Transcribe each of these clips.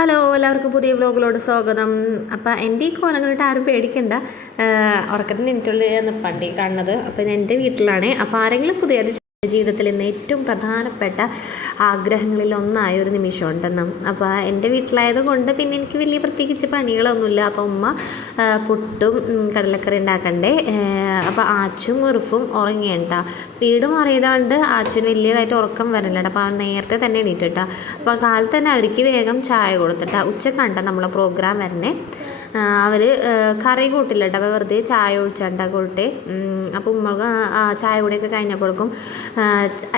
Hello, എല്ലാവർക്കും പുതിയ വ്ലോഗിലോട് സ്വാഗതം. അപ്പോൾ എൻ്റെ ഈ കോലം കണ്ടിട്ട് ആരും പേടിക്കണ്ട. ഉറക്കത്തിന് എനിക്കുള്ളിൽ പണ്ടി കാണുന്നത്. അപ്പോൾ എൻ്റെ വീട്ടിലാണ്. അപ്പോൾ ആരെങ്കിലും പുതിയ ജീവിതത്തിൽ ഇന്ന് ഏറ്റവും പ്രധാനപ്പെട്ട ആഗ്രഹങ്ങളിലൊന്നായ ഒരു നിമിഷമുണ്ടെന്ന്. അപ്പോൾ എൻ്റെ വീട്ടിലായത് കൊണ്ട് പിന്നെ എനിക്ക് വലിയ പ്രത്യേകിച്ച് പണികളൊന്നുമില്ല. അപ്പോൾ ഉമ്മ പുട്ടും കടലക്കറി ഉണ്ടാക്കണ്ടേ. അപ്പോൾ ആച്ചും ഉറുഫും ഉറങ്ങിയണ്ട. വീട് മാറിയതുകൊണ്ട് ആച്ചുന് വലിയതായിട്ട് ഉറക്കം വരലുണ്ട്. അപ്പോൾ അവൻ നേരത്തെ തന്നെ എണീറ്റിട്ടാ. അപ്പോൾ കാലത്ത് തന്നെ അവർക്ക് വേഗം ചായ കൊടുത്തിട്ടാ. ഉച്ചക്കണ്ട നമ്മളെ പ്രോഗ്രാം വരണേ. അവർ കറി കൂട്ടില്ല കേട്ടോ. അപ്പോൾ വെറുതെ ചായ ഒഴിച്ചാണ്ടാ കൂട്ടി. അപ്പോൾ ഉമ്മൾക്ക് ചായ കൂടിയൊക്കെ കഴിഞ്ഞപ്പോഴേക്കും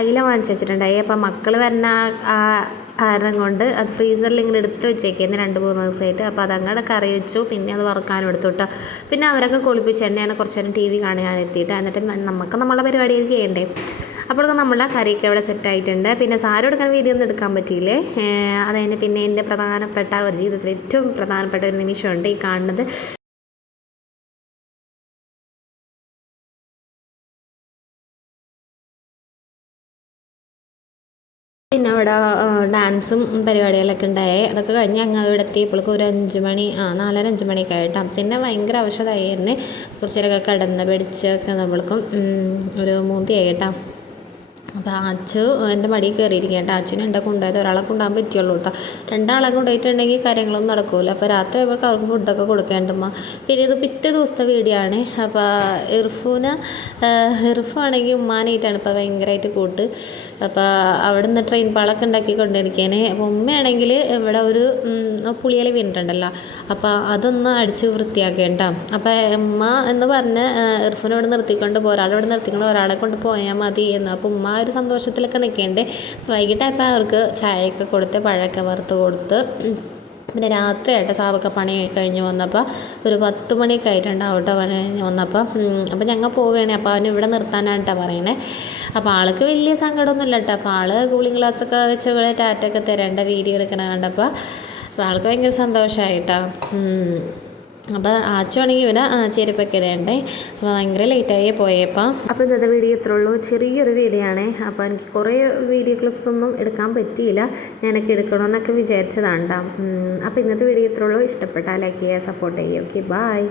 അയില വാങ്ങിച്ച് വെച്ചിട്ടുണ്ടായി. അപ്പോൾ മക്കൾ വരുന്ന കാരണം കൊണ്ട് അത് ഫ്രീസറിൽ ഇങ്ങനെ എടുത്ത് വെച്ചേക്കുന്നു 2-3 ദിവസമായിട്ട്. അപ്പോൾ അതങ്ങടെ കറി വെച്ചു. പിന്നെ അത് വറുക്കാനും എടുത്തു കേട്ടോ. പിന്നെ അവരൊക്കെ കുളിപ്പിച്ചിട്ട് ഞാൻ കുറച്ച് നേരം TV കാണാൻ എത്തിയിട്ട് എന്നിട്ട് നമുക്ക് നമ്മളെ പരിപാടികൾ ചെയ്യണ്ടേ. അപ്പോഴൊക്കെ നമ്മളെ കറിയൊക്കെ ഇവിടെ സെറ്റായിട്ടുണ്ട്. പിന്നെ സാരി എടുക്കാൻ വീഡിയോ ഒന്നും എടുക്കാൻ പറ്റിയില്ലേ. അതുകഴിഞ്ഞ് പിന്നെ എൻ്റെ പ്രധാനപ്പെട്ട ഒരു ജീവിതത്തിൽ ഏറ്റവും പ്രധാനപ്പെട്ട ഒരു നിമിഷമുണ്ട് ഈ കാണുന്നത്. പിന്നെ അവിടെ ഡാൻസും പരിപാടികളൊക്കെ ഉണ്ടായി. അതൊക്കെ കഴിഞ്ഞ് അങ്ങ് അവിടെ എത്തിയപ്പോഴേക്കും ഒരു 5 മണി 4:30-5 മണിയൊക്കെ ആയിട്ടാണ്. പിന്നെ ഭയങ്കര അവശതയായിരുന്നു. കുറച്ച് നേരമൊക്കെ കിടന്ന് പിടിച്ചൊക്കെ നമ്മൾക്കും ഒരു 3 ആയിട്ടാ. അപ്പോൾ ആച്ചു എൻ്റെ മടിയിൽ കയറിയിരിക്കുക കേട്ടോ. ആച്ചുവിനെ എൻ്റെ കൊണ്ടുപോയത് ഒരാളെ കൊണ്ടുപോകാൻ പറ്റുള്ളൂ കേട്ടോ. 2 ആളെ കൊണ്ടുപോയിട്ടുണ്ടെങ്കിൽ കാര്യങ്ങളൊന്നും നടക്കില്ല. അപ്പോൾ രാത്രി ആകുമ്പോൾ അവർക്ക് ഫുഡൊക്കെ കൊടുക്കേണ്ടുമ്മ. പിന്നെ ഇത് പിറ്റേ ദിവസത്തെ വീഡിയോ ആണ്. അപ്പോൾ ഇർഫു ആണെങ്കിൽ ഉമ്മാനായിട്ടാണ് ഇപ്പോൾ ഭയങ്കരമായിട്ട് കൂട്ട്. അപ്പോൾ അവിടെ നിന്ന് ട്രെയിൻ പാളൊക്കെ ഉണ്ടാക്കി കൊണ്ടിരിക്കുകയാണ്. അപ്പോൾ ഉമ്മയാണെങ്കിൽ ഇവിടെ ഒരു പുളിയില വീണിട്ടുണ്ടല്ലോ. അപ്പോൾ അതൊന്ന് അടിച്ച് വൃത്തിയാക്കേണ്ട. അപ്പോൾ ഉമ്മ എന്ന് പറഞ്ഞ് ഇർഫുനെ ഇവിടെ നിർത്തിക്കൊണ്ട് ഒരാളെ ഇവിടെ നിർത്തിക്കൊണ്ട് ഒരാളെ കൊണ്ട് പോയാൽ മതി എന്ന്. അപ്പോൾ ഉമ്മ ഒരു സന്തോഷത്തിലൊക്കെ നിൽക്കേണ്ടേ. വൈകിട്ടായപ്പോൾ അവർക്ക് ചായയൊക്കെ കൊടുത്ത് പഴമൊക്കെ വറുത്ത് കൊടുത്ത് പിന്നെ രാത്രിയായിട്ട് സാവൊക്കെ പണി കഴിഞ്ഞ് വന്നപ്പോൾ ഒരു 10 മണിയൊക്കെ ആയിട്ടുണ്ടാവും കേട്ടോ പണി കഴിഞ്ഞ് വന്നപ്പോൾ. അപ്പോൾ ഞങ്ങൾ പോവുകയാണെ. അപ്പോൾ അവന് ഇവിടെ നിർത്താനായിട്ടാണ് പറയണേ. അപ്പോൾ ആൾക്ക് വലിയ സങ്കടമൊന്നുമില്ല കേട്ടോ. അപ്പോൾ ആൾ കൂളിംഗ് ഗ്ലാസ്സൊക്കെ വെച്ച് ടാറ്റൊക്കെ തരേണ്ട വീഡിയോ എടുക്കണ കണ്ടപ്പോൾ ആൾക്ക് ഭയങ്കര സന്തോഷമായിട്ടാണ്. അപ്പോൾ ആച്ചുവാണെങ്കിൽ ഇവനെ ചെരുപ്പൊക്കെ ഇടേണ്ടേ. അപ്പോൾ ഭയങ്കര ലേറ്റായി പോയപ്പോൾ. അപ്പോൾ ഇന്നത്തെ വീഡിയോ ഇത്രേ ഉള്ളൂ. ചെറിയൊരു വീഡിയോ ആണ്. അപ്പോൾ എനിക്ക് കുറേ വീഡിയോ ക്ലിപ്സ് ഒന്നും എടുക്കാൻ പറ്റിയില്ല. ഞാനൊക്കെ എടുക്കണമെന്നൊക്കെ വിചാരിച്ചതാണ്. അപ്പോൾ ഇന്നത്തെ വീഡിയോ ഇത്രേ ഉള്ളൂ. ഇഷ്ടപ്പെട്ടാൽ ലൈക്ക് ചെയ്യുക, സപ്പോർട്ട് ചെയ്യുക. Okay, by.